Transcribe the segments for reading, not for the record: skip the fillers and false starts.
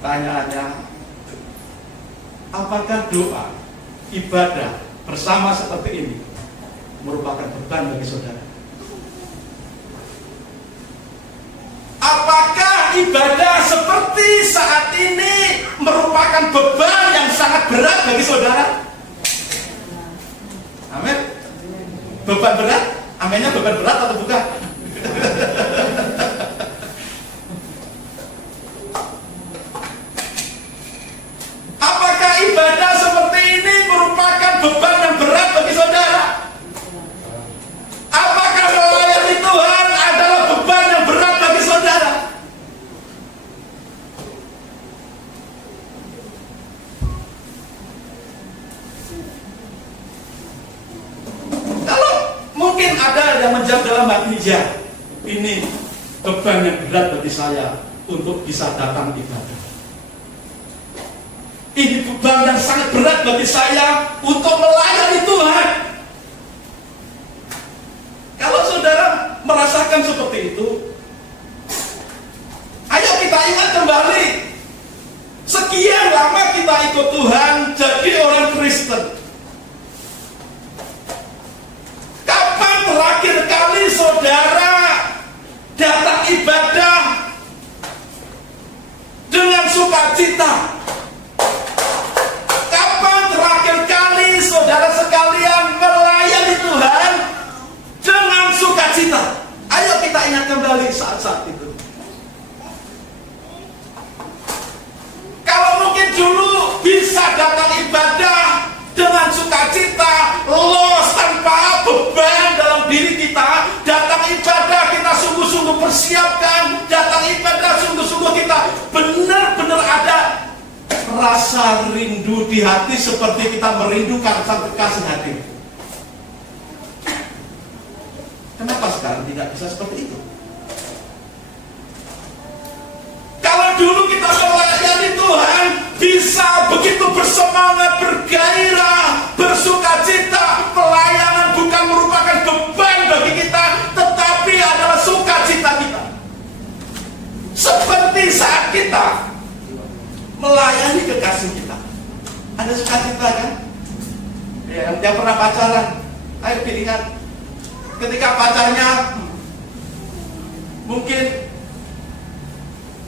Pertanyaannya, apakah doa, ibadah bersama seperti ini merupakan beban bagi saudara? Apakah ibadah seperti saat ini merupakan beban yang sangat berat bagi saudara? Amin. Beban berat? Aminnya beban berat atau bukan? Apakah ibadah seperti ini merupakan beban yang berat bagi saudara? Apakah melayani Tuhan adalah beban yang berat bagi saudara? Kalau mungkin ada yang menjawab dalam hatinya, ini beban yang berat bagi saya untuk bisa datang ibadah. Ini beban yang sangat berat bagi saya untuk melayani Tuhan. Kalau saudara merasakan seperti itu, ayo kita ingat kembali. Sekian lama kita ikut Tuhan, jadi orang Kristen. Kapan terakhir kali saudara datang ibadah dengan sukacita? Saudara sekalian melayani Tuhan dengan sukacita. Ayo kita ingat kembali saat-saat itu. Kalau mungkin dulu bisa datang ibadah dengan sukacita, los tanpa beban dalam diri kita, datang ibadah kita sungguh-sungguh persiapkan, datang ibadah sungguh-sungguh kita benar-benar ada rasa rindu di hati seperti kita merindukan sang kekasih hati. Kenapa sekarang tidak bisa seperti itu? Kalau dulu kita melayani Tuhan bisa begitu bersemangat, bergairah, bersukacita, pelayanan bukan merupakan beban bagi kita, tetapi adalah sukacita kita. Seperti saat kita melayani kekasih kita, ada sukacita kan? Ya, yang pernah pacaran, ayo diingat, ketika pacarnya mungkin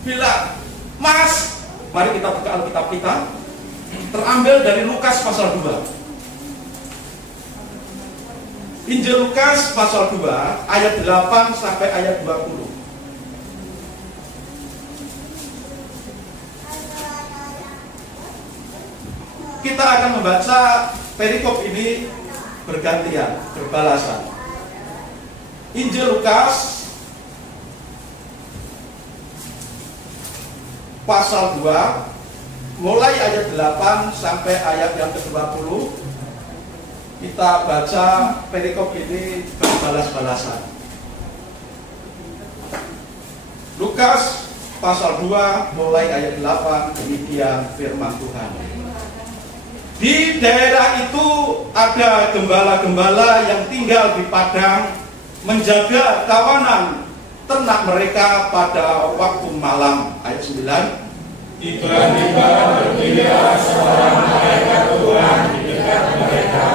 bilang, Mas, mari kita buka Alkitab kita, terambil dari Lukas pasal 2. Injil Lukas pasal 2 ayat 8 sampai ayat 20. Kita akan membaca perikop ini bergantian, berbalasan. Injil Lukas pasal 2 mulai ayat 8 sampai ayat yang ke-20. Kita baca perikop ini berbalas-balasan. Lukas pasal 2 mulai ayat 8, demikian firman Tuhan. Di daerah itu ada gembala-gembala yang tinggal di padang menjaga kawanan ternak mereka pada waktu malam. Ayat 9. Tiba-tiba berdirilah seorang malaikat Tuhan di dekat mereka,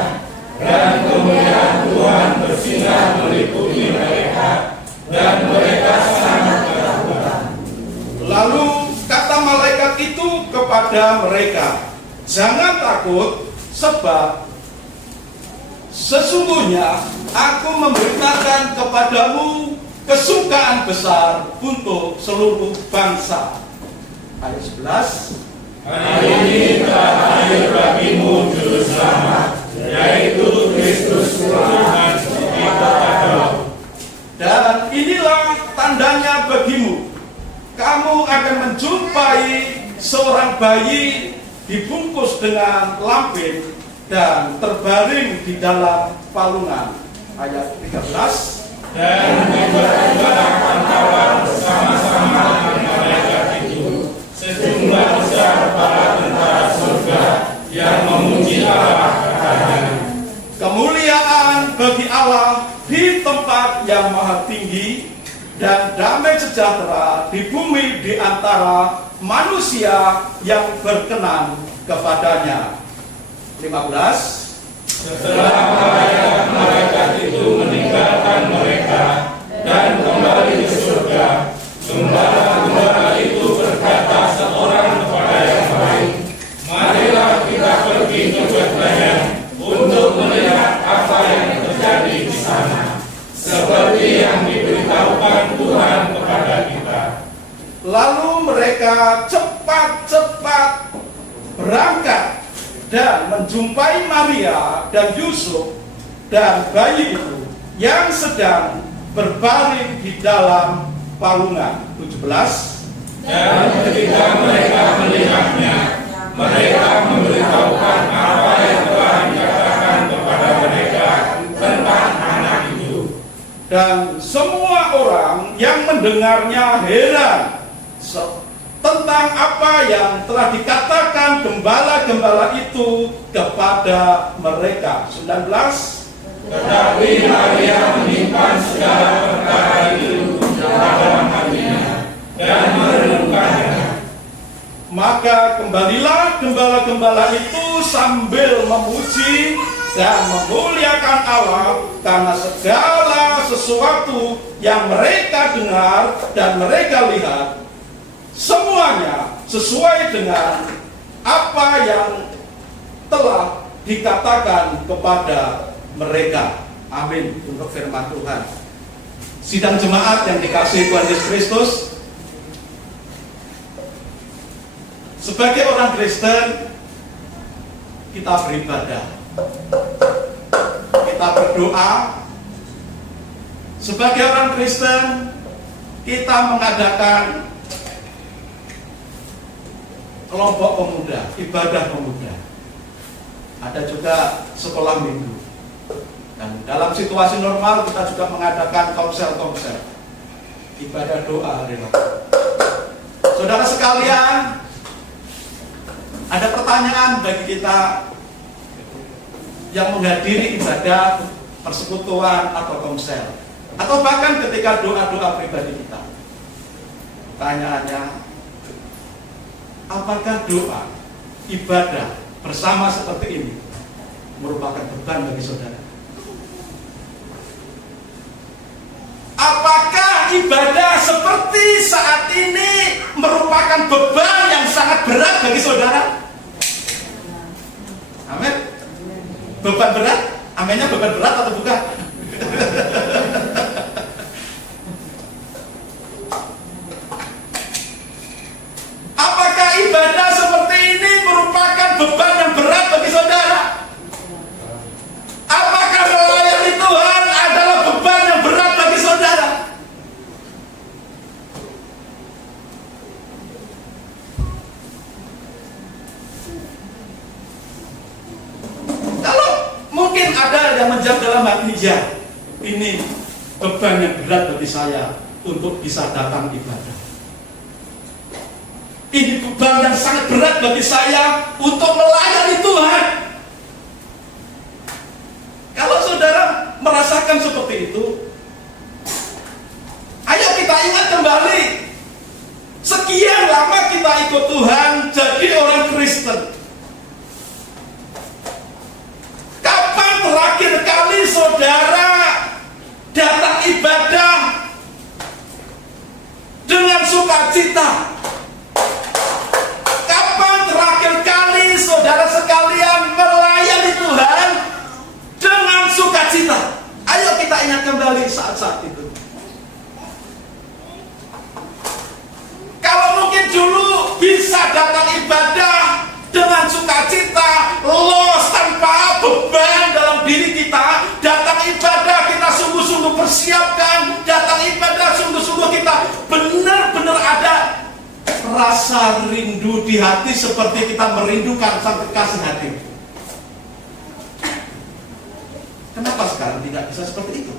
dan kemuliaan Tuhan bersinar meliputi mereka, dan mereka sangat ketakutan. Lalu kata malaikat itu kepada mereka, jangan takut, sebab sesungguhnya aku memberitakan kepadamu kesukaan besar untuk seluruh bangsa. Ayat 11. Hari ini telah lahir bagimu juru selamat, yaitu Kristus Tuhan di kota Daud. Dan inilah tandanya bagimu, kamu akan menjumpai seorang bayi dibungkus dengan lampin dan terbaring di dalam palungan. Ayat 13. Dan tiba-tiba akan tawar bersama-sama dengan malaikat itu sejumlah besar para tentara surga yang memuji Allah katanya. Kemuliaan bagi Allah di tempat yang maha tinggi, dan damai sejahtera di bumi di antara manusia yang berkenan kepadanya. 15. Setelah malaikat itu meninggalkan mereka dan kembali ke surga, gembala-gembala itu berkata seorang kepada yang lain, marilah kita pergi ke Betlehem untuk melihat apa yang terjadi di sana, seperti yang diberitahukan Tuhan kepada kita. Lalu mereka cepat-cepat berangkat dan menjumpai Maria dan Yusuf dan bayi itu yang sedang berbaring di dalam palungan. 17. Dan ketika mereka melihatnya, mereka memberitahukan apa yang telah dikatakan kepada mereka tentang anak itu. Dan semua orang yang mendengarnya heran tentang apa yang telah dikatakan gembala-gembala itu kepada mereka. 19. Tetapi Maria menyimpan segala perkara itu dalam hatinya dan merenungkannya. Maka kembalilah gembala-gembala itu sambil memuji dan memuliakan Allah karena segala sesuatu yang mereka dengar dan mereka lihat, semuanya sesuai dengan apa yang telah dikatakan kepada mereka. Amin. Untuk firman Tuhan. Sidang jemaat yang dikasihi Tuhan Yesus Kristus, sebagai orang Kristen kita beribadah, kita berdoa. Sebagai orang Kristen kita mengadakan kelompok pemuda, ibadah pemuda. Ada juga sekolah minggu. Dan dalam situasi normal kita juga mengadakan konsel-konsel, ibadah doa hari Rabu. Saudara sekalian, ada pertanyaan bagi kita yang menghadiri ibadah persekutuan atau konsel, atau bahkan ketika doa-doa pribadi kita. Pertanyaannya, apakah doa, ibadah bersama seperti ini merupakan beban bagi saudara? Apakah ibadah seperti saat ini merupakan beban yang sangat berat bagi saudara? Amin. Beban berat? Aminnya beban berat atau bukan? Apakah ibadah seperti ini merupakan beban yang berat bagi saudara? Apakah melayani Tuhan adalah beban yang berat bagi saudara? Kalau mungkin ada yang menjawab dalam hati, ya, ini beban yang berat bagi saya untuk bisa datang ibadah. Ini beban yang sangat berat bagi saya untuk melayani Tuhan. Kalau saudara merasakan seperti itu, ayo kita ingat kembali. Sekian lama kita ikut Tuhan, jadi orang Kristen. Kapan terakhir kali saudara datang ibadah dengan sukacita? Kapan terakhir kali saudara sekalian melayani Tuhan dengan sukacita? Ayo kita ingat kembali saat-saat itu. Kalau mungkin dulu bisa datang ibadah dengan sukacita, los tanpa beban dalam diri kita, datang ibadah kita sungguh-sungguh persiapkan, datang ibadah sungguh-sungguh kita benar-benar ada rasa rindu di hati seperti kita merindukan sang kekasih hati. Kenapa sekarang tidak bisa seperti itu?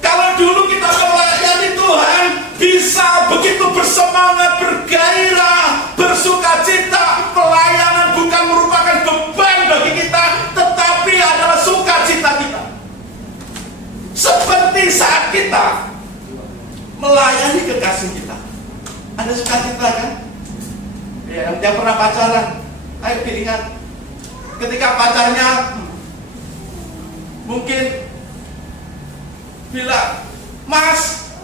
Kalau dulu kita melayani Tuhan bisa begitu bersemangat, bergairah, bersukacita, pelayanan bukan merupakan beban bagi kita, tetapi adalah sukacita kita. Seperti saat kita melayani kekasih kita. Ada sukacita kan? Ya, yang pernah pacaran, ayo diingat. Ketika pacarnya mungkin bilang, "Mas,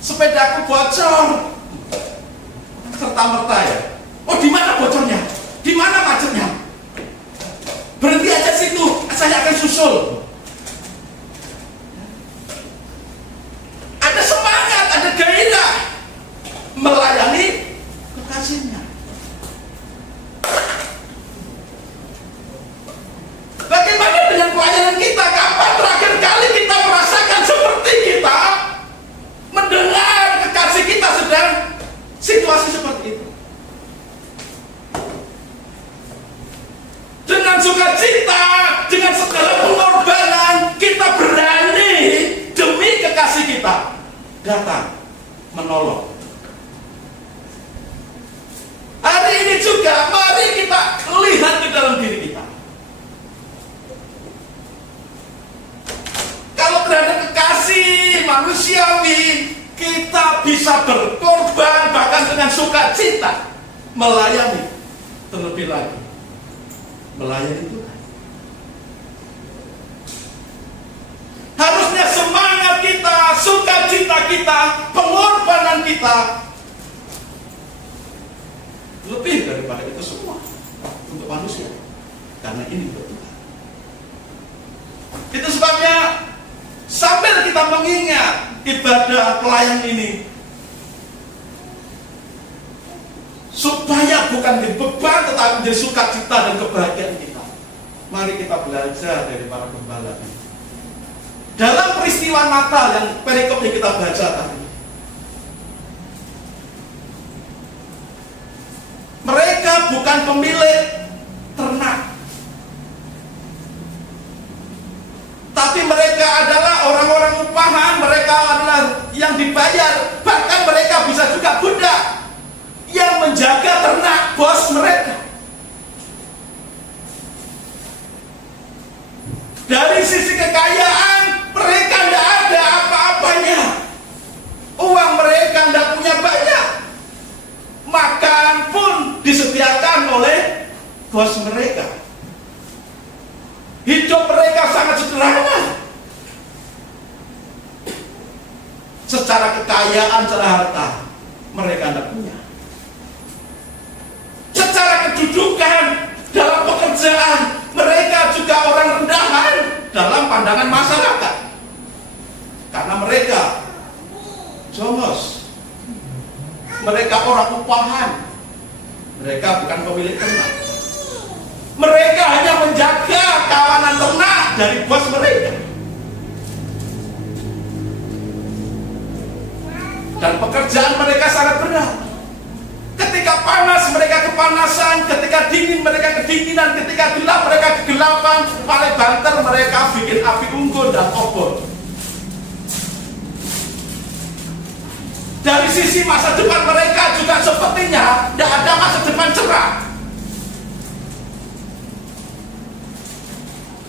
sepedaku bocor." Serta-merta ya. Oh, di mana bocornya? Di mana macetnya? Berhenti aja situ, saya akan susul. Ada semangat, ada gairah melayani kekasihnya. Bagaimana dengan pelayanan kita? Kapan terakhir kali kita merasakan seperti kita mendengar kekasih kita sedang situasi seperti itu? Dengan sukacita, dengan segala pengorbanan, kita berani demi kekasih kita datang menolong. Hari ini juga mari kita lihat ke dalam diri kita. Kalau terhadap kekasih manusiawi, kita bisa berkorban bahkan dengan sukacita melayani, terlebih lagi melayani Tuhan. Harusnya semangat kita, sukacita kita, pengorbanan kita lebih daripada itu semua untuk manusia, karena ini untuk Tuhan. Itu sebabnya sambil kita mengingat ibadah pelayan ini, supaya bukan menjadi beban tetapi menjadi sukacita dan kebahagiaan kita, mari kita belajar dari para gembala ini. Dalam peristiwa Natal yang perikop yang kita baca tadi, mereka bukan pemilik ternak, tapi mereka adalah orang-orang upahan, mereka adalah yang dibayar, bahkan mereka bisa juga budak yang menjaga ternak bos mereka. Dari sisi kekayaan, mereka tidak ada apa-apanya. Uang mereka tidak punya banyak. Makan pun disediakan oleh bos mereka. Hidup mereka sangat sederhana. Secara kekayaan, secara harta, mereka tidak punya. Secara kedudukan dalam pekerjaan, mereka juga orang rendahan dalam pandangan masyarakat, karena mereka jongos, mereka orang upahan, mereka bukan pemilik ternak, mereka hanya menjaga kawanan ternak dari bos mereka. Dan pekerjaan mereka sangat berat. Ketika panas mereka kepanasan, ketika dingin mereka kedinginan, ketika gelap mereka kegelapan, paling banter mereka bikin api unggun dan obor. Dari sisi masa depan mereka juga sepertinya tidak ada masa depan cerah.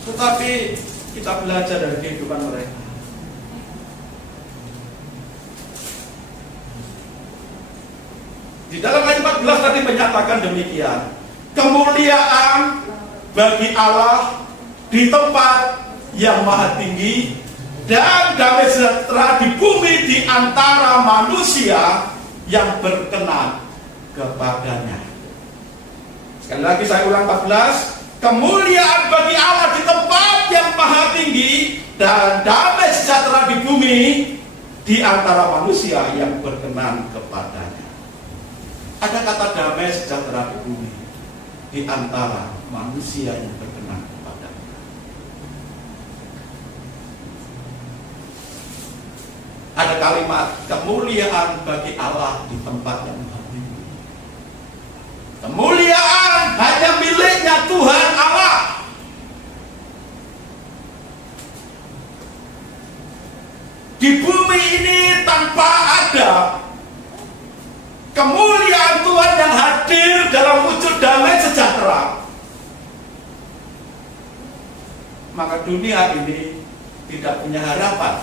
Tetapi kita belajar dari kehidupan mereka. Di dalam ayat 14 tadi menyatakan demikian. Kemuliaan bagi Allah di tempat yang maha tinggi, dan damai sejahtera di bumi di antara manusia yang berkenan kepadanya. Sekali lagi saya ulang 14. Kemuliaan bagi Allah di tempat yang maha tinggi, dan damai sejahtera di bumi di antara manusia yang berkenan kepadanya. Ada kata damai sejahtera di bumi di antara manusia yang berkenan kepadanya. Ada kalimat kemuliaan bagi Allah di tempat yang maha tinggi. Kemuliaan hanya miliknya Tuhan Allah. Di bumi ini tanpa ada kemuliaan Tuhan yang hadir dalam wujud damai sejahtera, maka dunia ini tidak punya harapan.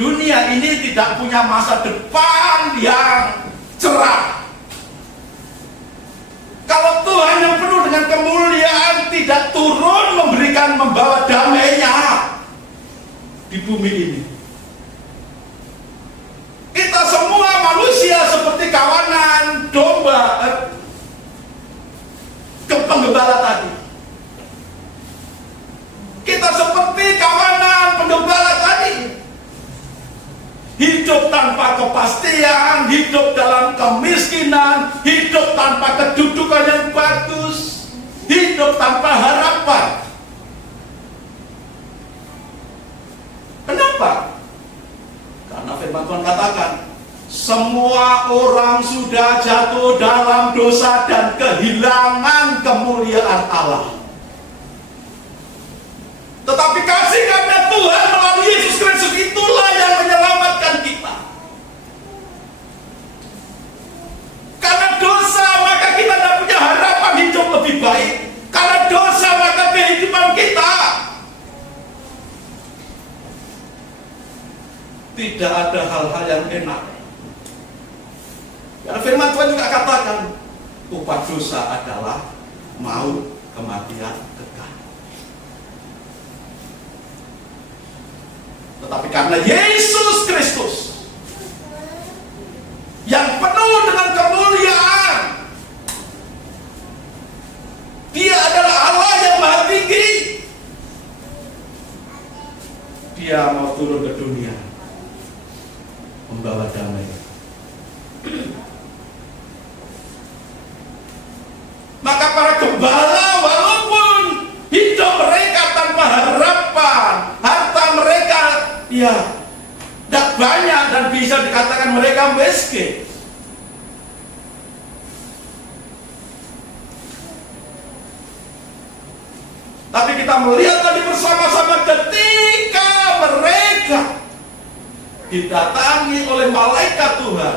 dunia ini tidak punya masa depan yang cerah. Kalau Tuhan yang penuh dengan kemuliaan tidak turun membawa damainya di bumi ini, kita semua manusia seperti kawanan domba penggembala tadi. Kita seperti kawanan penggembala tadi, hidup tanpa kepastian, hidup dalam kemiskinan, hidup tanpa kedudukan yang bagus, hidup tanpa harapan. Kenapa? Karena firman Tuhan katakan, semua orang sudah jatuh dalam dosa dan kehilangan kemuliaan Allah. Tetapi kasih karena Tuhan melalui Yesus Kristus itulah yang menyelamatkan kita. Karena dosa maka kita tidak punya harapan hidup lebih baik. Karena dosa maka kehidupan kita tidak ada hal-hal yang enak. Karena firman Tuhan juga katakan, upah dosa adalah maut, kematian kekal. Tetapi karena Yesus Kristus yang penuh dengan kemuliaan, Dia adalah Allah yang Maha Tinggi. Dia mau turun ke dunia membawa damai. Maka para gembala walaupun hidup mereka tanpa harapan, harta mereka ya tidak banyak dan bisa dikatakan mereka miskin, tapi kita melihat tadi bersama-sama ketika mereka didatangi oleh malaikat Tuhan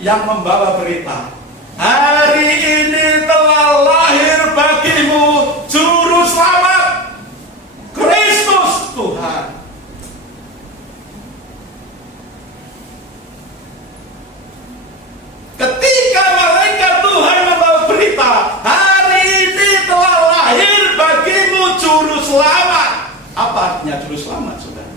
yang membawa berita, hari ini telah lahir bagimu juru selamat, Kristus Tuhan. Ketika malaikat Tuhan membawa berita, hari ini telah lahir bagimu juru selamat. Apa artinya juru selamat, saudara?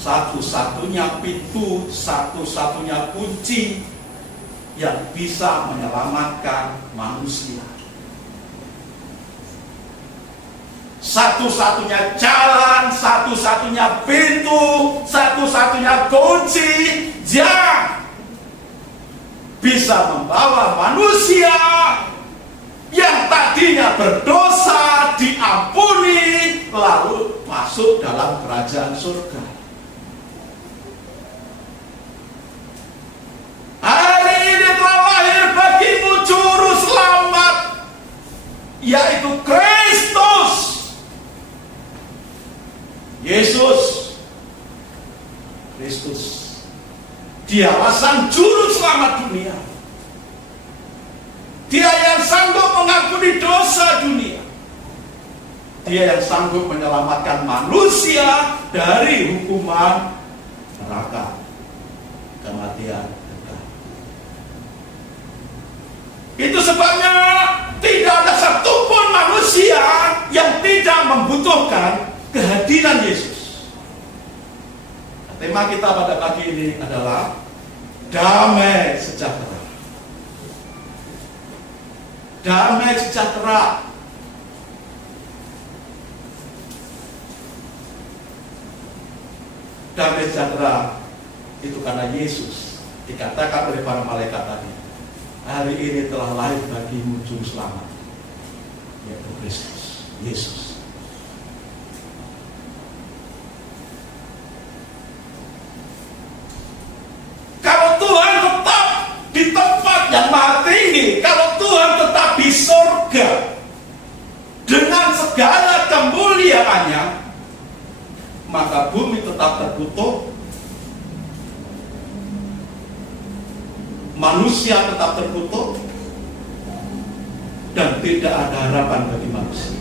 Satu-satunya pintu, satu-satunya kunci yang bisa menyelamatkan manusia. Satu-satunya jalan, satu-satunya pintu, satu-satunya kunci yang bisa membawa manusia yang tadinya berdosa diampuni lalu masuk dalam kerajaan surga. Hari ini telah lahir bagimu juru selamat, yaitu Kristus Yesus Kristus. Dialah sang juru selamat dunia. Dia yang sanggup mengampuni dosa dunia. Dia yang sanggup menyelamatkan manusia dari hukuman neraka, kematian. Itu sebabnya tidak ada satupun manusia yang tidak membutuhkan kehadiran Yesus. Tema kita pada pagi ini adalah damai sejahtera. Damai sejahtera. Damai sejahtera itu karena Yesus dikatakan oleh para malaikat tadi, hari ini telah lahir bagimu juru selamat, yaitu Kristus Yesus. Kalau Tuhan tetap di tempat yang maha tinggi, kalau Tuhan tetap di surga dengan segala kemuliaannya, maka bumi tetap terkutuk, manusia tetap terkutuk, dan tidak ada harapan bagi manusia.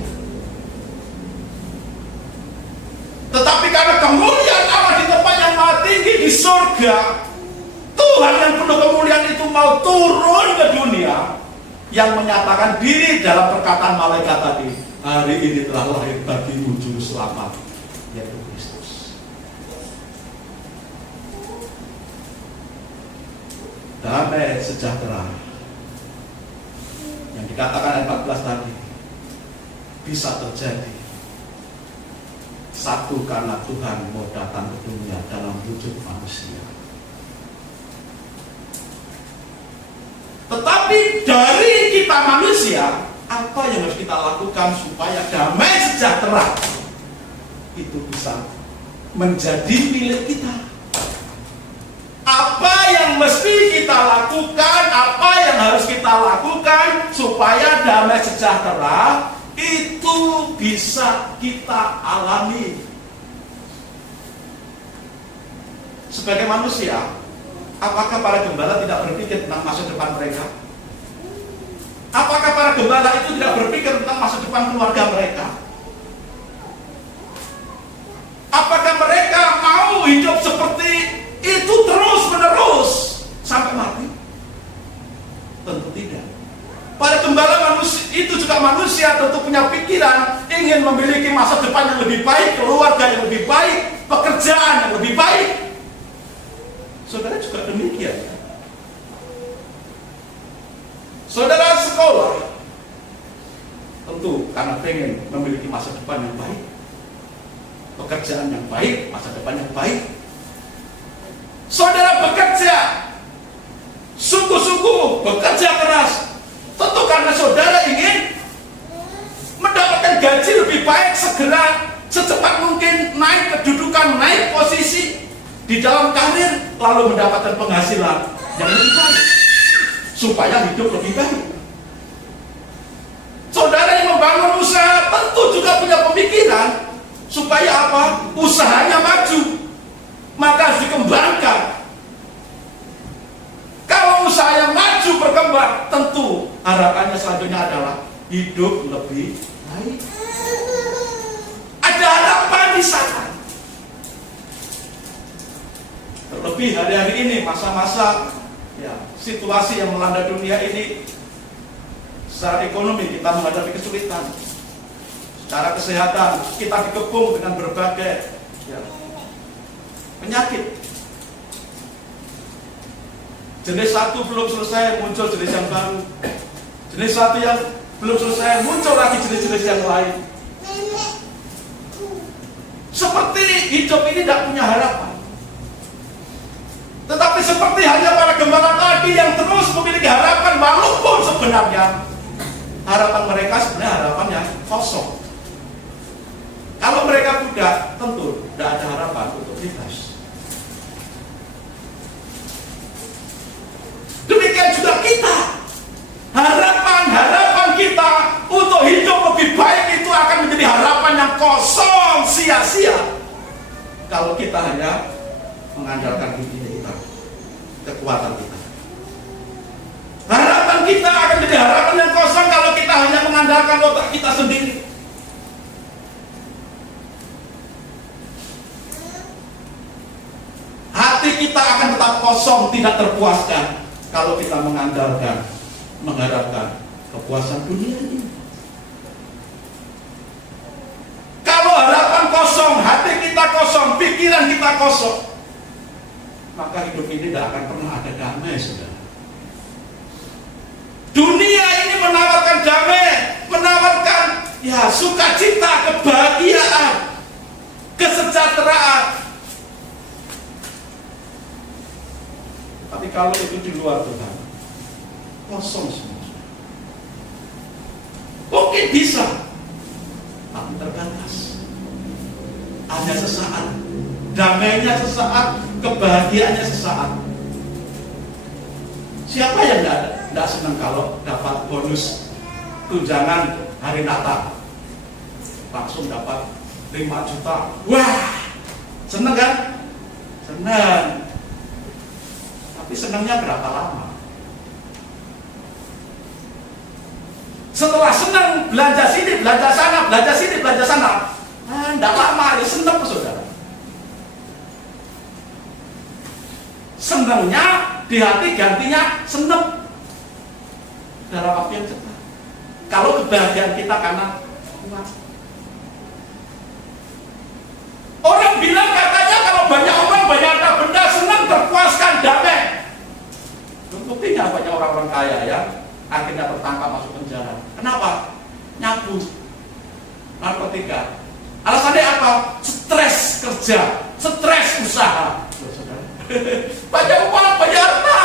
Tetapi karena kemuliaan Allah di tempat yang maha tinggi di surga, Tuhan yang penuh kemuliaan itu mau turun ke dunia, yang menyatakan diri dalam perkataan malaikat tadi, hari ini telah lahir bagimu juru selamat, yaitu Kristus. Damai sejahtera yang dikatakan ayat 14 tadi bisa terjadi satu karena Tuhan mau datang ke dunia dalam wujud manusia. Tetapi dari kita manusia, apa yang harus kita lakukan supaya damai sejahtera itu bisa menjadi milik kita? Apa yang mesti kita lakukan, apa yang harus kita lakukan supaya damai sejahtera itu bisa kita alami? Sebagai manusia, apakah para gembala tidak berpikir tentang masa depan mereka? Apakah para gembala itu tidak berpikir tentang masa depan keluarga mereka? Apakah mereka mau hidup seperti itu terus-menerus sampai mati? Tentu tidak. Para gembala manusia itu juga manusia, tentu punya pikiran ingin memiliki masa depan yang lebih baik, keluarga yang lebih baik, pekerjaan yang lebih baik. Saudara juga demikian. Saudara sekolah tentu karena pengen memiliki masa depan yang baik, pekerjaan yang baik, masa depan yang baik. Saudara bekerja sungguh-sungguh, bekerja keras, tentu karena saudara ingin mendapatkan gaji lebih baik, segera secepat mungkin naik kedudukan, naik posisi di dalam karir, lalu mendapatkan penghasilan yang lebih baik supaya hidup lebih baik. Saudara yang membangun usaha tentu juga punya pemikiran supaya apa? Usahanya maju, maka harus dikembangkan. Kalau usahanya maju berkembang, tentu harapannya selanjutnya adalah hidup lebih baik. Ada harapan di sana. Terlebih hari-hari ini, masa-masa ya, situasi yang melanda dunia ini, secara ekonomi kita menghadapi kesulitan, secara kesehatan kita dikepung dengan berbagai ya, penyakit. Jenis satu belum selesai, muncul jenis yang baru. Jenis satu yang belum selesai, muncul lagi jenis-jenis yang lain. Seperti hidup ini tidak punya harapan. Tetapi seperti hanya para gembala tadi yang terus memiliki harapan, walaupun sebenarnya harapan mereka sebenarnya harapan yang kosong. Kalau mereka tidak, tentu tidak ada harapan untuk bebas. Demikian juga kita. Harapan kita untuk hidup lebih baik itu akan menjadi harapan yang kosong, sia-sia, kalau kita hanya mengandalkan diri kita, kekuatan kita. Harapan kita akan menjadi harapan yang kosong kalau kita hanya mengandalkan otak kita sendiri. Hati kita akan tetap kosong, tidak terpuaskan kalau kita mengharapkan kepuasan dunia ini. Kalau harapan kosong, hati kita kosong, pikiran kita kosong, maka hidup ini tidak akan pernah ada damai, saudara. Dunia ini menawarkan damai, menawarkan ya sukacita, kebahagiaan, kesejahteraan. Tapi kalau itu di luar Tuhan, kosong semua. Mungkin bisa, tapi terbatas. Hanya sesaat, damainya sesaat, kebahagiaannya sesaat. Siapa yang tidak senang kalau dapat bonus tunjangan hari Natal, langsung dapat 5 juta? Wah, senang kan? Senang. Tapi senangnya berapa lama? Setelah senang belanja sini, belanja sana, belanja sini, belanja sana, tidak lama ya senang saudara. Senangnya di hati gantinya senang dalam waktu yang cepat. Kalau kebahagiaan kita karena uang. Orang bilang katanya kalau banyak uang, banyak harta benda, senang, terpuaskan, damai. Buktinya banyak orang-orang kaya ya akhirnya tertangkap masuk penjara. Kenapa? Nyabu, narkotika. Alasannya apa? Stres kerja, stres usaha. Banyak uang, banyak harta.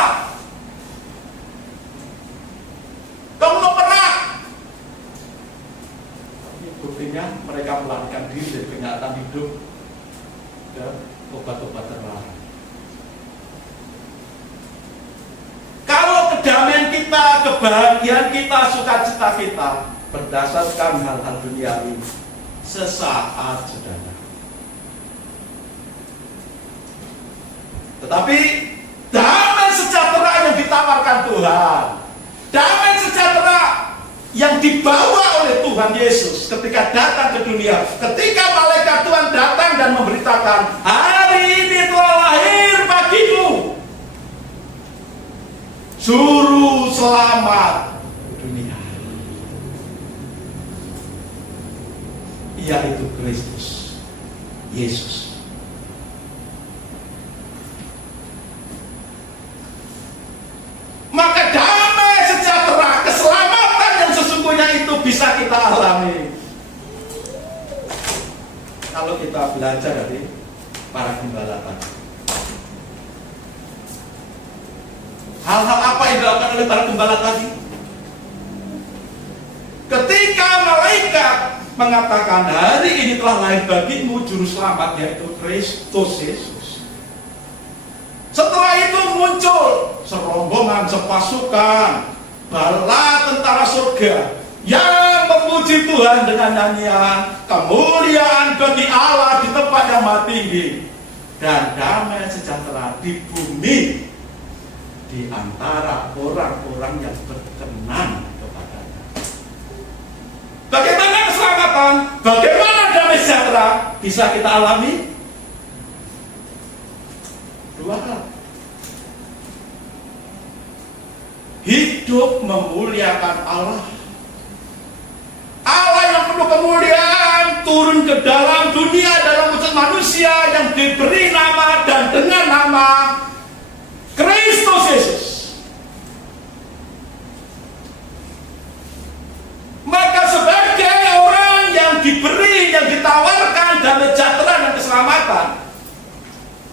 Kamu mau pernah? Buktinya mereka melarikan diri dari kenyataan hidup ke obat-obat terlarang. Kalau kedamaian kita, kebahagiaan kita, sukacita kita berdasarkan hal-hal duniawi, sesaat saudara. Tetapi damai sejahtera yang ditawarkan Tuhan, damai sejahtera yang dibawa oleh Tuhan Yesus ketika datang ke dunia, ketika malaikat Tuhan datang dan memberitakan, hari ini telah lahir bagimu juru selamat dunia, yaitu Kristus Yesus. Maka damai sejahtera, keselamatan yang sesungguhnya itu bisa kita alami kalau kita belajar dari para gembala tadi. Hal-hal apa yang dilakukan oleh para gembala tadi? Ketika malaikat mengatakan, hari ini telah lahir bagimu juru selamat, yaitu Kristus Yesus. Setelah itu muncul serombongan, sepasukan bala tentara surga yang memuji Tuhan dengan nyanyian, kemuliaan bagi Allah di tempat yang maha tinggi, dan damai sejahtera di bumi di antara orang-orang yang berkenan kepadanya. Bagaimana keselamatan? Bagaimana damai sejahtera bisa kita alami? Dua hal. Hidup memuliakan Allah. Allah yang penuh kemuliaan turun ke dalam dunia dalam wujud manusia yang diberi nama dan dengan nama Kristus Yesus. Maka sebagai orang yang diberi, yang ditawarkan damai sejahtera dan keselamatan,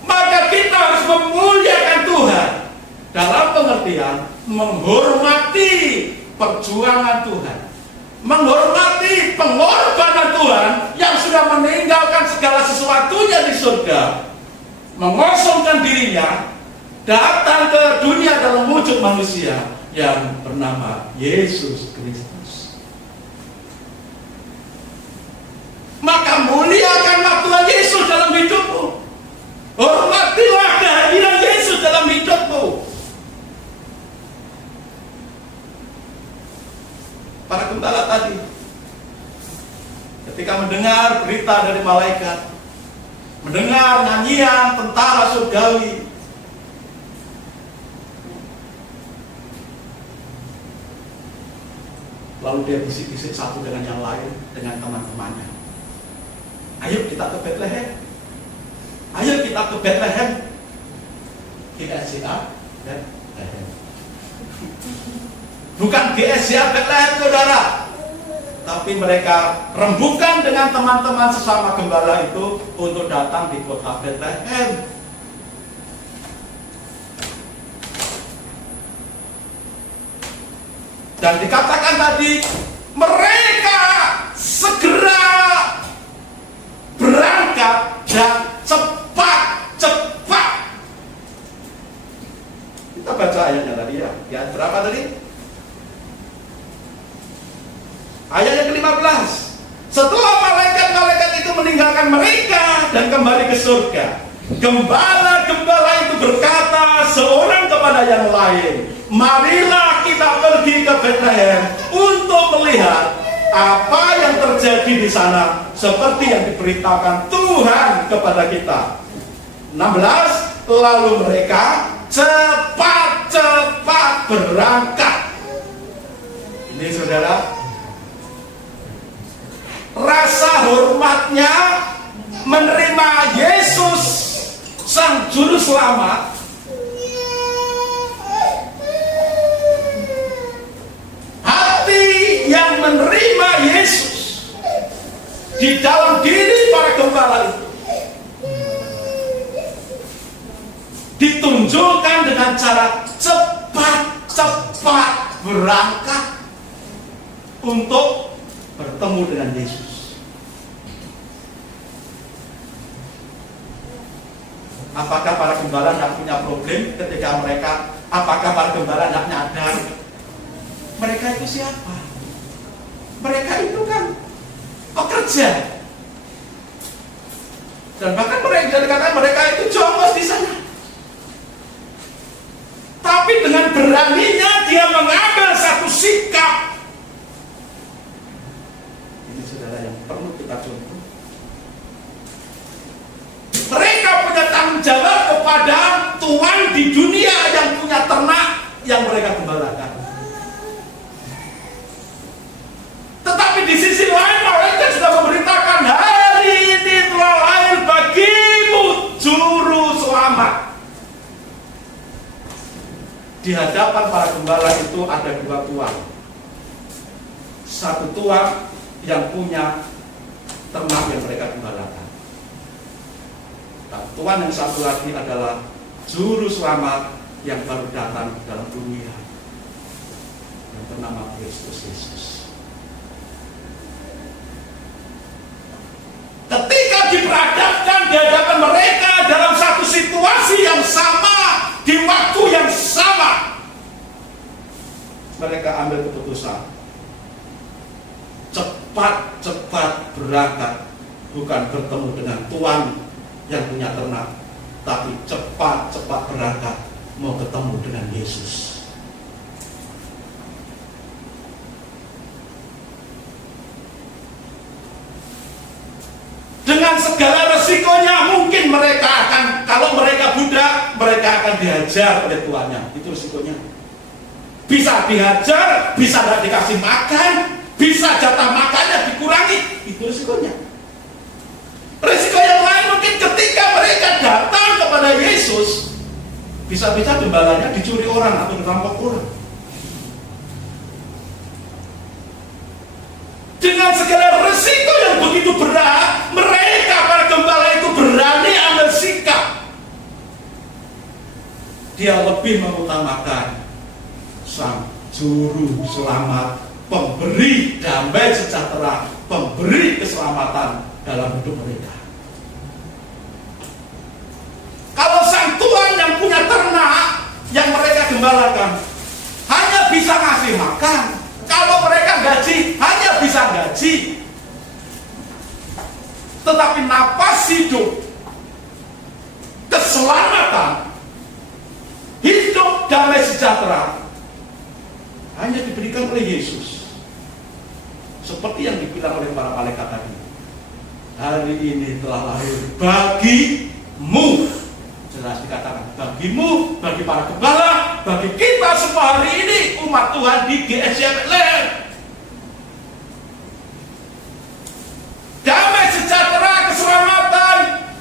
maka kita harus memuliakan Tuhan dalam pengertian menghormati perjuangan Tuhan, menghormati pengorbanan Tuhan yang sudah meninggalkan segala sesuatunya di surga, mengosongkan dirinya, datang ke dunia dalam wujud manusia yang bernama Yesus Kristus. Maka muliakanlah Tuhan Yesus dalam hidupmu, hormatilah kehadiran Yesus dalam hidupmu. Para gembala tadi ketika mendengar berita dari malaikat, mendengar nyanyian tentara surgawi, lalu dia bisik-bisik satu dengan yang lain, dengan teman-temannya. Ayo kita ke Bethlehem. Ayo kita ke Bethlehem. GSCA Bethlehem. Bukan GSCA Bethlehem saudara, tapi mereka rembukan dengan teman-teman sesama gembala itu untuk datang di kota Bethlehem. Dan dikatakan tadi, mereka segera berangkat dan cepat. Kita baca ayatnya tadi ya. Ya, berapa tadi? Ayat yang ke-15. Setelah malaikat-malaikat itu meninggalkan mereka dan kembali ke surga, gembala-gembala itu berkata seorang kepada kepada yang lain. Marilah kita pergi ke Bethlehem untuk melihat apa yang terjadi di sana seperti yang diberitakan Tuhan kepada kita. 16, lalu mereka cepat-cepat berangkat. Ini saudara, rasa hormatnya menerima Yesus Sang Juru Selamat hati yang menerima Yesus di dalam diri para gembala itu ditunjukkan dengan cara cepat-cepat berangkat untuk bertemu dengan Yesus. Apakah para gembala tidak punya problem ketika apakah para gembala tidak nyadar mereka itu siapa? Mereka itu kan pekerja. Dan bahkan mereka itu jongos di sana. Tapi dengan beraninya dia mengambil satu sikap. Ini saudara yang perlu kita contoh. Mereka punya tanggung jawab kepada Tuhan di dunia yang punya ternak yang mereka gembalakan. Tetapi di sisi lain mereka sudah memberitakan, hari ini telah lahir bagimu Juru Selamat. Di hadapan para gembala itu ada dua tuan. Satu tuan yang punya ternak yang mereka gembalakan. Dan tuan yang satu lagi adalah Juru Selamat yang baru datang dalam dunia, yang bernama Kristus Yesus. Ketika diperhadapkan di hadapan mereka dalam satu situasi yang sama, di waktu yang sama, mereka ambil keputusan cepat-cepat berangkat, bukan bertemu dengan tuan yang punya ternak, tapi cepat-cepat berangkat mau ketemu dengan Yesus. Dengan segala resikonya, mungkin mereka akan, kalau mereka budak, mereka akan dihajar oleh tuannya. Itu resikonya. Bisa dihajar, bisa tidak dikasih makan, bisa jatah makannya dikurangi. Itu resikonya. Resiko yang lain mungkin ketika mereka datang kepada Yesus, bisa-bisa gembalanya dicuri orang atau dirampok orang. Dengan segala resiko yang begitu berat, mereka para gembala itu berani ambil sikap. Dia lebih mengutamakan Sang Juru Selamat, pemberi damai sejahtera, pemberi keselamatan dalam hidup mereka. Kalau sang tuan yang punya ternak yang mereka gembalakan hanya bisa ngasih makan, kalau mereka gaji hanya bisa gaji, tetapi napas hidup, keselamatan, hidup damai sejahtera hanya diberikan oleh Yesus. Seperti yang dibilang oleh para malaikat tadi, hari ini telah lahir bagimu. Jelas dikatakan bagimu, bagi para gembala, bagi kita semua hari ini umat Tuhan di GSI Bethlehem. Damai sejahtera, keselamatan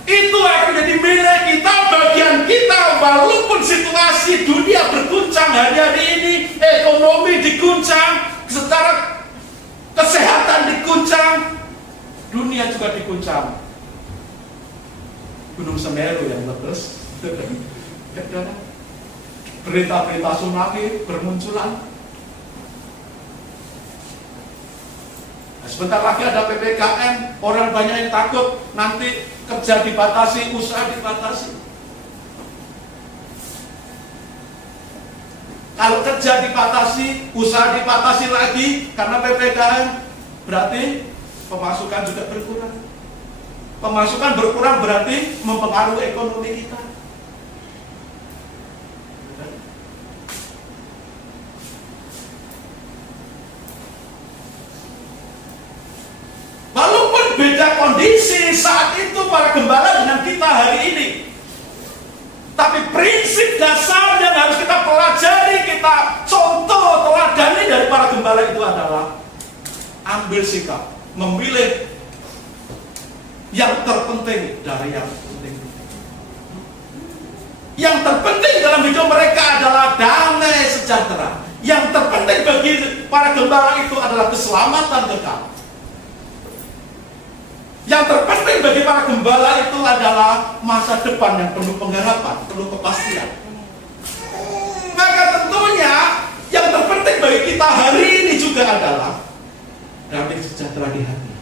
itu akan menjadi milik kita, bagian kita, walaupun situasi dunia berguncang hari-hari ini, ekonomi diguncang, secara kesehatan diguncang, dunia juga diguncang. Gunung Semeru yang meletus, berita-berita tsunami bermunculan. Sebentar lagi ada PPKM, orang banyak yang takut nanti kerja dibatasi, usaha dibatasi. Kalau kerja dibatasi, usaha dibatasi lagi karena PPKM, berarti pemasukan juga berkurang. Pemasukan berkurang berarti mempengaruhi ekonomi kita. Tapi prinsip dasar yang harus kita pelajari, kita contoh teladani dari para gembala itu adalah ambil sikap, memilih yang terpenting dari yang penting. Yang terpenting dalam hidup mereka adalah damai sejahtera. Yang terpenting bagi para gembala itu adalah keselamatan kekal. Yang terpenting bagi para gembala itu adalah masa depan yang penuh pengharapan, penuh kepastian. Maka tentunya yang terpenting bagi kita hari ini juga adalah damai sejahtera di hati.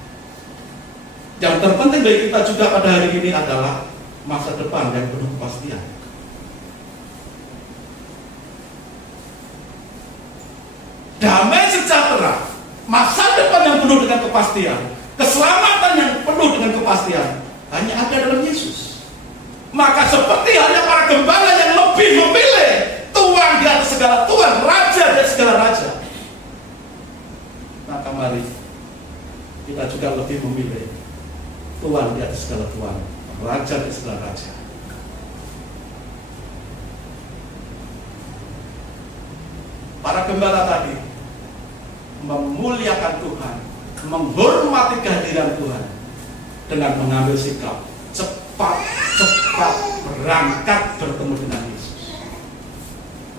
Yang terpenting bagi kita juga pada hari ini adalah masa depan yang penuh kepastian. Damai sejahtera, masa depan yang penuh dengan kepastian, keselamatan yang penuh dengan kepastian hanya ada dalam Yesus. Maka seperti halnya para gembala yang lebih memilih Tuhan di atas segala Tuhan, Raja dan segala Raja, maka mari kita juga lebih memilih Tuhan di atas segala Tuhan, Raja dan segala Raja. Para gembala tadi memuliakan Tuhan, menghormati kehadiran Tuhan dengan mengambil sikap cepat berangkat bertemu dengan Yesus.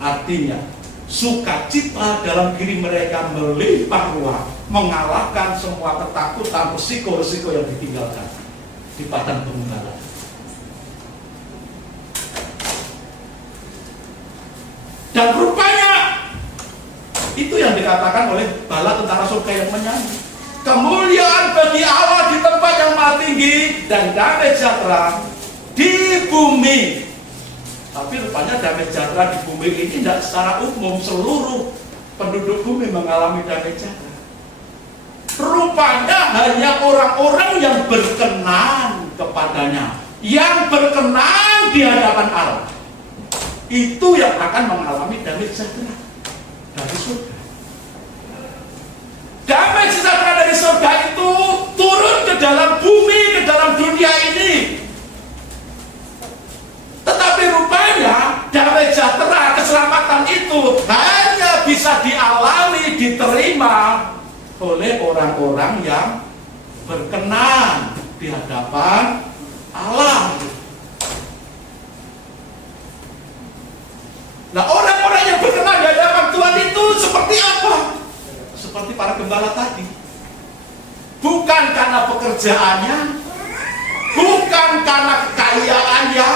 Artinya sukacita dalam diri mereka melimpah ruah, mengalahkan semua ketakutan, resiko-resiko yang ditinggalkan di padang pengembala. Dan rupanya itu yang dikatakan oleh bala tentara surga yang menyanyi, kemuliaan bagi Allah di tempat yang maha tinggi dan damai sejahtera di bumi. Tapi rupanya damai sejahtera di bumi ini tidak secara umum seluruh penduduk bumi mengalami damai sejahtera. Rupanya hanya orang-orang yang berkenan kepadanya, yang berkenan di hadapan Allah, itu yang akan mengalami damai sejahtera dari surga. Damai sejahtera dari surga itu turun ke dalam bumi, ke dalam dunia ini. Tetapi rupanya damai sejahtera, keselamatan itu hanya bisa dialami, diterima oleh orang-orang yang berkenan di hadapan Allah. Nah, orang-orang yang berkenan di hadapan Tuhan itu seperti apa? Seperti para gembala tadi. Bukan karena pekerjaannya, bukan karena kekayaannya,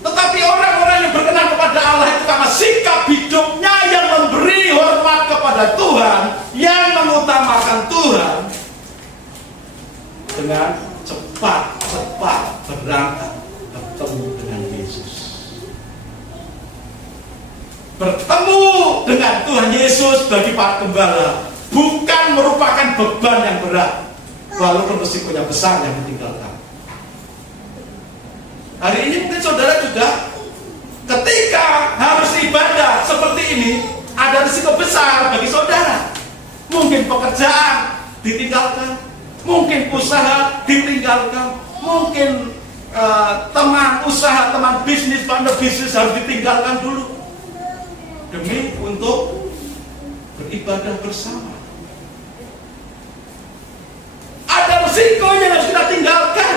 tetapi orang-orang yang berkenan kepada Allah itu karena sikap hidupnya yang memberi hormat kepada Tuhan, yang mengutamakan Tuhan, dengan cepat berangkat bertemu dengan Yesus. Bertemu dengan Tuhan Yesus bagi para gembala bukan merupakan beban yang berat, walaupun risikonya besar yang ditinggalkan. Hari ini mungkin saudara juga ketika harus ibadah seperti ini, ada risiko besar bagi saudara. Mungkin pekerjaan ditinggalkan, mungkin usaha ditinggalkan, mungkin teman usaha, teman bisnis, partner bisnis harus ditinggalkan dulu demi untuk beribadah bersama. Ada risiko yang harus kita tinggalkan,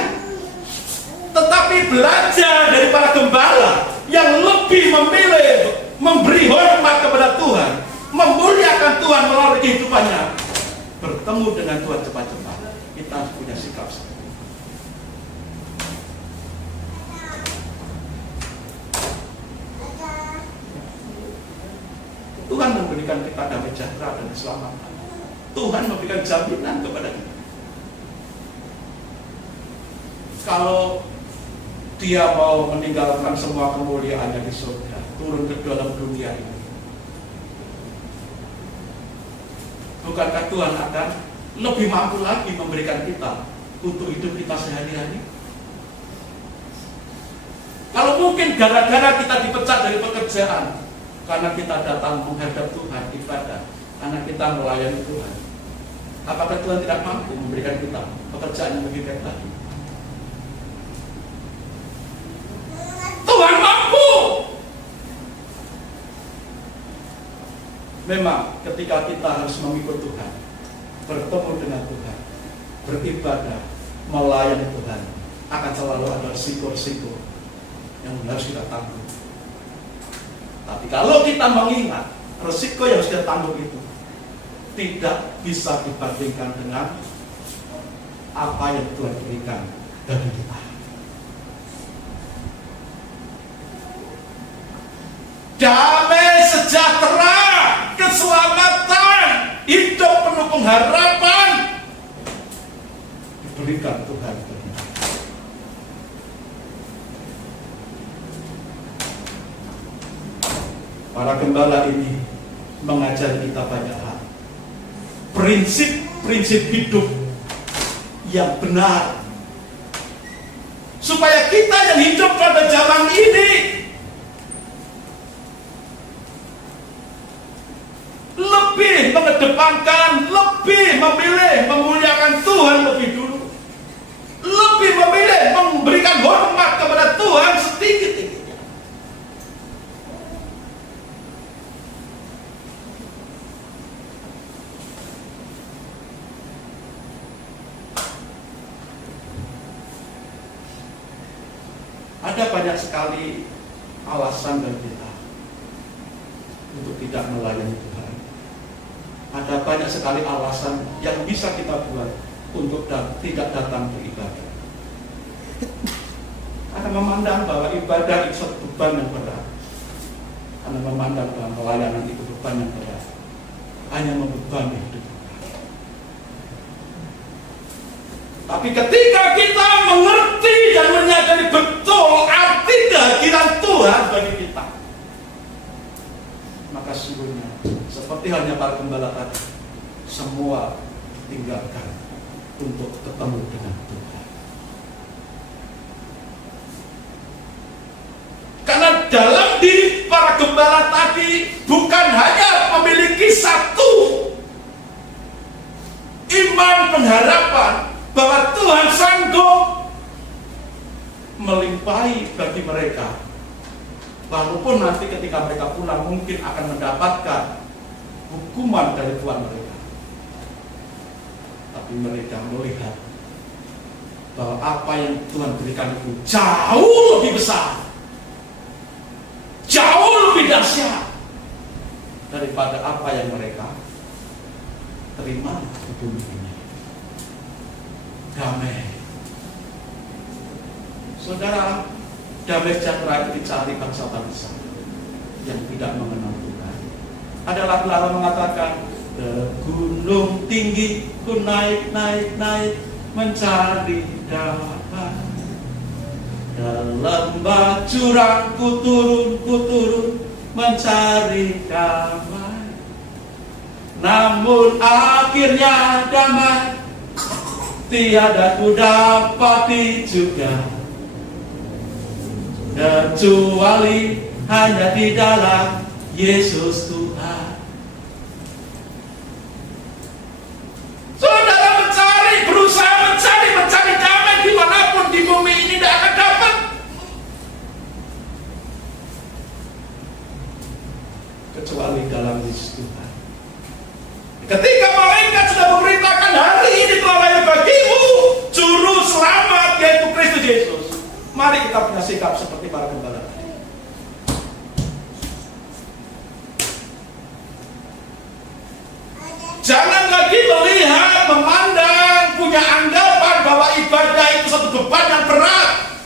tetapi belajar dari para gembala yang lebih memilih memberi hormat kepada Tuhan, memuliakan Tuhan melalui kehidupannya, bertemu dengan Tuhan cepat-cepat. Kita harus punya sikap seperti itu. Tuhan memberikan kita damai sejahtera dan keselamatan. Tuhan memberikan jaminan kepada kita. Kalau Dia mau meninggalkan semua kemuliaannya di surga, turun ke dalam dunia ini, bukankah Tuhan akan lebih mampu lagi memberikan kita untuk hidup kita sehari-hari? Kalau mungkin gara-gara kita dipecat dari pekerjaan karena kita datang menghadap Tuhan, ibadah, karena kita melayani Tuhan, apakah Tuhan tidak mampu memberikan kita pekerjaan yang lebih baik lagi? Memang ketika kita harus mengikut Tuhan, bertemu dengan Tuhan, beribadah, melayani Tuhan, akan selalu ada risiko-risiko yang harus kita tanggung. Tapi kalau kita mengingat risiko yang harus kita tanggung itu tidak bisa dibandingkan dengan apa yang Tuhan berikan bagi kita. Damai sejahtera, keselamatan, hidup penuh pengharapan diberikan Tuhan bagi kita. Para gembala ini mengajar kita banyak hal. Prinsip-prinsip hidup yang benar. Supaya kita yang hidup pada zaman ini lebih mengedepankan, lebih memilih memuliakan Tuhan lebih dulu. Lebih memilih memberikan hormat kepada Tuhan setinggi-tingginya. Ada banyak sekali alasan bagi kita untuk tidak melayani Tuhan. Ada banyak sekali alasan yang bisa kita buat untuk tidak datang beribadah. Karena memandang bahwa ibadah itu suatu beban yang berat. Karena memandang bahwa pelayanan itu beban yang berat. Hanya membebani hidup. Tapi ketika kita mengerti dan menyadari betul arti kehadiran Tuhan bagi kita, maka sungguhnya seperti halnya para gembala tadi, semua tinggalkan untuk ketemu dengan Tuhan. Karena dalam diri para gembala tadi bukan hanya memiliki satu iman pengharapan bahwa Tuhan sanggup melimpahi bagi mereka, walaupun nanti ketika mereka pulang mungkin akan mendapatkan hukuman dari Tuhan mereka. Tapi mereka melihat bahwa apa yang Tuhan berikan itu jauh lebih besar, jauh lebih dahsyat daripada apa yang mereka terima di bumi ini. Damai. Saudara, damai sejahtera itu dicari bangsa-bangsa yang tidak mengenal Tuhan. Ada lagu-lagu mengatakan, ke gunung tinggi ku naik mencari damai. Dalam lembah jurang ku turun mencari damai. Namun akhirnya damai tiada ku dapati juga, kecuali hanya di dalam Yesus Tuhan. Saudara berusaha mencari damai dimanapun di bumi ini tidak akan dapat, kecuali dalam Yesus Tuhan. Ketika malaikat sudah memberitakan hari ini telah lahir bagimu juru selamat yaitu Kristus Yesus, mari kita punya sikap seperti para gembala tadi. Jangan lagi melihat, memandang, punya anggapan bahwa ibadah itu satu beban yang berat.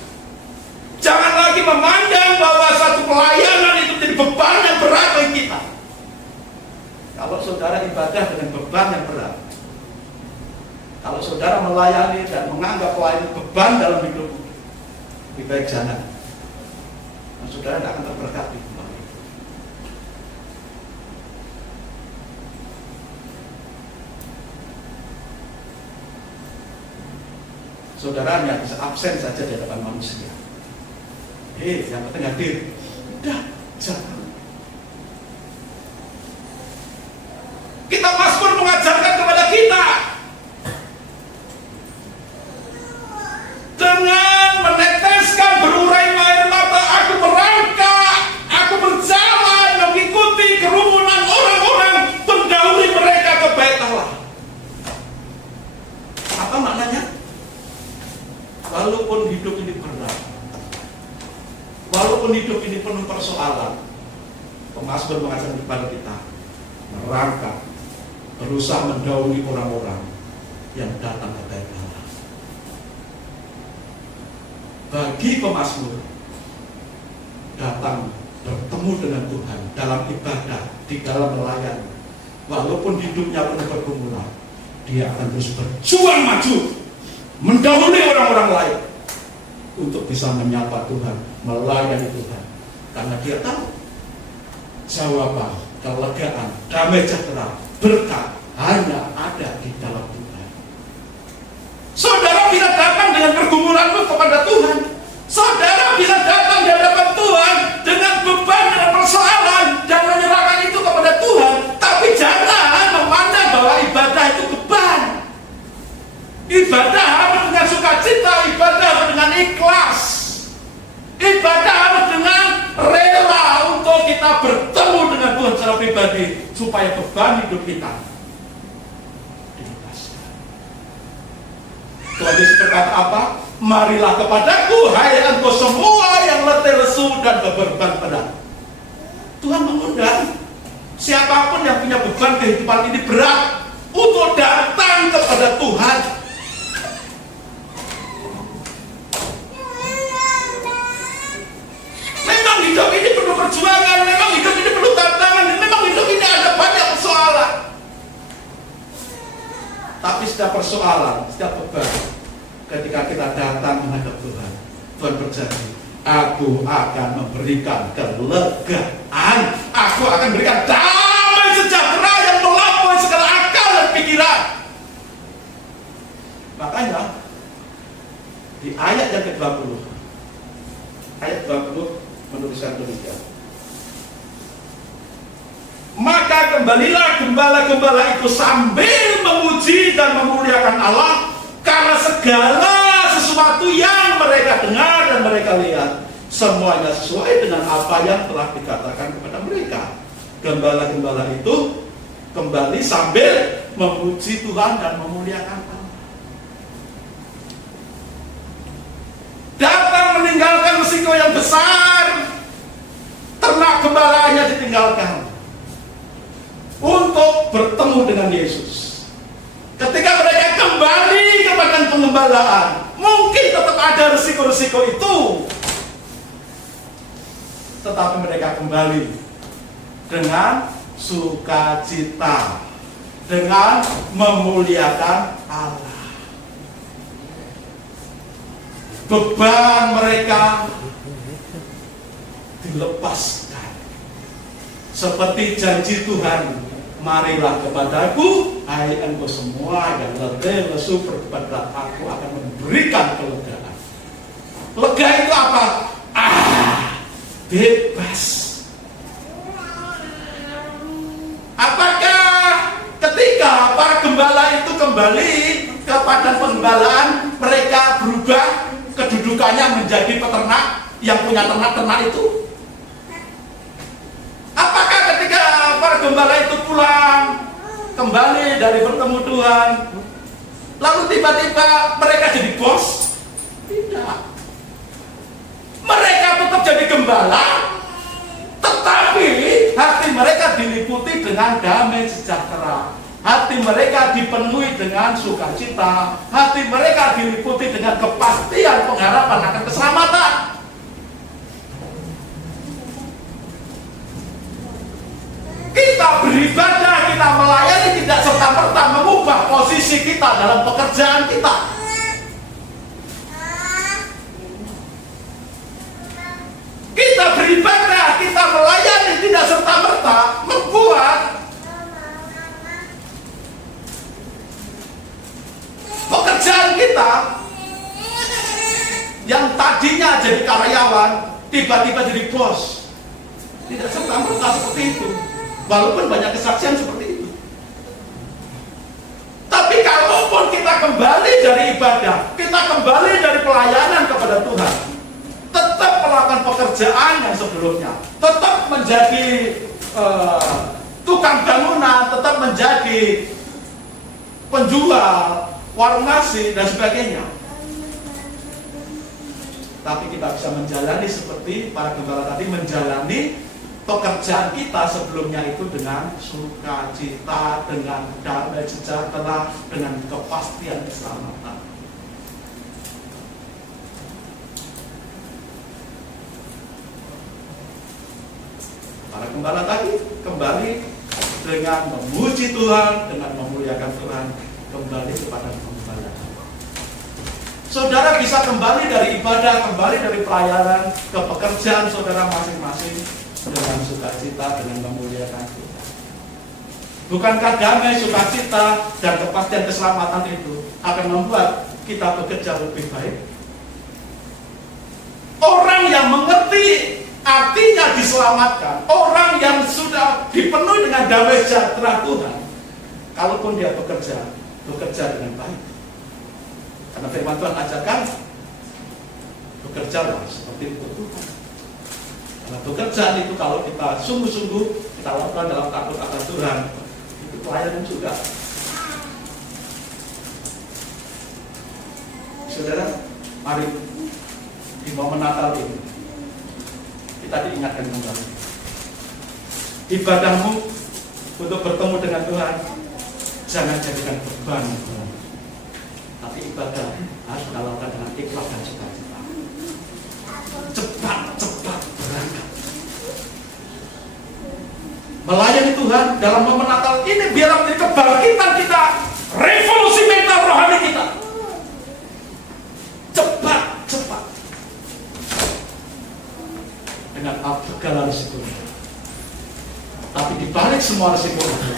Jangan lagi memandang bahwa satu pelayanan itu menjadi beban yang berat bagi kita. Kalau saudara ibadah dengan beban yang berat, kalau saudara melayani dan menganggap pelayanan beban dalam hidup, lebih baik jangan. Dan saudara tidak akan terberkati kembali. Saudara hanya bisa absen saja di hadapan manusia. Yang penting hadir. Udah, jangan. Kita Mazmur mengajarkan kepada kita dengan meneteskan berurai air mata, aku merangkak, aku berjalan mengikuti kerumunan orang-orang walaupun hidup ini berat, walaupun hidup ini penuh persoalan, pemazmur mengajar kepada kita merangkak, berusaha mendahului orang-orang yang datang ke hadirat Allah. Bagi pemazmur, datang bertemu dengan Tuhan dalam ibadah, di dalam melayani, walaupun hidupnya penuh pergumulan, dia akan terus berjuang maju, mendahului orang-orang lain untuk bisa menyapa Tuhan, melayani Tuhan, karena dia tahu jawaban, kelegaan, damai sejahtera, berkat hanya ada di dalam Tuhan. Saudara bila datang dengan pergumulanmu kepada Tuhan, saudara bila datang di hadapan Tuhan dengan beban, dengan persoalan, dan menyerahkan itu kepada Tuhan, tapi jangan memandang bahwa ibadah itu beban. Ibadah harus dengan sukacita, ibadah harus dengan ikhlas, ibadah harus dengan rela untuk kita bertemu dengan Tuhan secara pribadi, supaya beban hidup kita dilepaskan. Tuhan Yesus berkata apa? Marilah kepadaku, hai engkau semua yang letih lesu dan beban berat. Tuhan mengundang siapapun yang punya beban kehidupan ini berat untuk datang kepada Tuhan. Memang hidup ini penuh perjuangan, memang hidup ini penuh tantangan, memang hidup ini ada banyak persoalan. Tapi setiap persoalan, setiap beban, ketika kita datang menghadap Tuhan, Tuhan berjanji, aku akan memberikan kelegaan, aku akan memberikan damai sejahtera yang melampaui segala akal dan pikiran. Makanya di ayat yang ke-20, ayat 20 menuliskan demikian. Maka kembalilah gembala-gembala itu sambil memuji dan memuliakan Allah, karena segala sesuatu yang mereka dengar dan mereka lihat, semuanya sesuai dengan apa yang telah dikatakan kepada mereka. Gembala-gembala itu kembali sambil memuji Tuhan dan memuliakan Allah. Datang meninggalkan risiko yang besar, ternak gembalanya ditinggalkan untuk bertemu dengan Yesus. Ketika mereka kembali kepada pengembalaan, mungkin tetap ada risiko-risiko itu, tetapi mereka kembali dengan sukacita, dengan memuliakan Allah. Beban mereka dilepaskan, seperti janji Tuhan, marilah kepadaku, hai engkau semua yang letih lesu berbeban berat, aku akan memberikan kelegaan. Lega itu apa? Bebas. Apakah ketika para gembala itu kembali kepada penggembalaan, mereka berubah kedudukannya menjadi peternak yang punya ternak-ternak itu? Apakah ketika para gembala itu pulang kembali dari bertemu Tuhan, lalu tiba-tiba mereka jadi bos? Tidak. Mereka tetap jadi gembala, tetapi hati mereka diliputi dengan damai sejahtera. Hati mereka dipenuhi dengan sukacita. Hati mereka diliputi dengan kepastian pengharapan akan keselamatan. Kita beribadah, kita melayani tidak serta-merta mengubah posisi kita dalam pekerjaan kita. Kita beribadah, kita melayani tidak serta-merta membuat pekerjaan kita yang tadinya jadi karyawan tiba-tiba jadi bos. Tidak serta-merta seperti itu, walaupun banyak kesaksian seperti itu. Tapi kalaupun kita kembali dari ibadah, kita kembali dari pelayanan kepada Tuhan, tetap melakukan pekerjaan yang sebelumnya, tetap menjadi tukang bangunan, tetap menjadi penjual warung nasi dan sebagainya, tapi kita bisa menjalani seperti para gembala tadi menjalani pekerjaan kita sebelumnya itu dengan sukacita, dengan damai sejahtera, dengan kepastian keselamatan. Para gembala tadi kembali dengan memuji Tuhan, dengan memuliakan Tuhan, kembali kepada gembala. Saudara bisa kembali dari ibadah, kembali dari pelayanan ke pekerjaan saudara masing-masing dengan sukacita, dengan memuliakan Tuhan. Bukankah damai, sukacita, dan kepastian keselamatan itu akan membuat kita bekerja lebih baik? Orang yang mengerti artinya diselamatkan, orang yang sudah dipenuhi dengan damai sejahtera Tuhan, kalaupun dia bekerja dengan baik. Karena firman Tuhan ajarkan, bekerjalah seperti itu Tuhan. Karena pekerjaan itu kalau kita sungguh-sungguh kita lakukan dalam takut akan Tuhan, itu pelayanan juga. Saudara, mari di momen Natal ini kita diingatkan kembali. Ibadahmu untuk bertemu dengan Tuhan jangan jadikan beban, tapi ibadah harus dilakukan dengan ikhlas dan sukacita. Cepat berangkat melayani Tuhan dalam momen Natal ini, biar menjadi kebangkitan kita, revolusi mental rohani kita. Cepat dengan segala risikonya. Tapi dibalik semua risiko itu,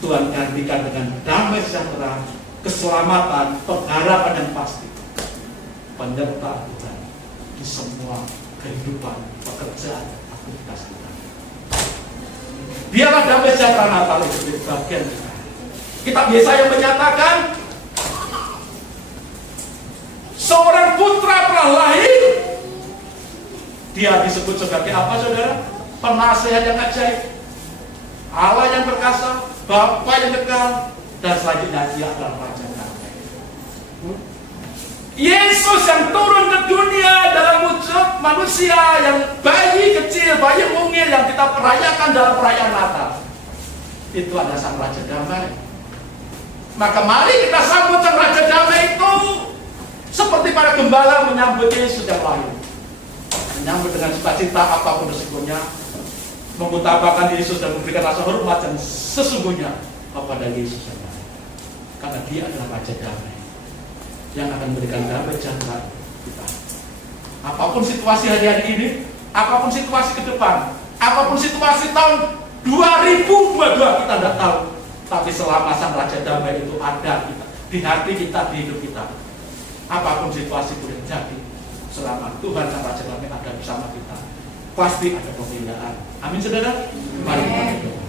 Tuhan gantikan dengan damai sejahtera, keselamatan, pengharapan yang pasti, penyertaan Tuhan di semua kehidupan, pekerjaan, aktivitas kita. Biarlah damai sejahtera Natal itu menjadi bagian kita. Kitab Yesaya menyatakan seorang putra telah lahir. Dia disebut sebagai apa, saudara? Penasihat yang ajaib, Allah yang perkasa, Bapa yang kekal, dan selanjutnya dia adalah Raja Damai. Yesus yang turun ke dunia dalam wujud manusia, yang bayi kecil, bayi mungil yang kita perayakan dalam perayaan Natal, itu adalah Sang Raja Damai. Maka mari kita sambut Sang Raja Damai itu seperti para gembala menyambut Yesus yang lahir, menyambut dengan sukacita apapun resikonya, mengutamakan Yesus dan memberikan rasa hormat yang sesungguhnya kepada Yesus yang lahir. Karena dia adalah Raja Damai yang akan memberikan damai sejahtera kita. Apapun situasi hari-hari ini, apapun situasi ke depan, apapun situasi tahun 2022 kita tidak tahu, tapi selama Sang Raja Damai itu ada kita, di hati kita, di hidup kita, apapun situasi boleh jadi, selama Tuhan Sang Raja Damai ada bersama kita, pasti ada pembinaan. Amin, saudara. Mari kita berdoa.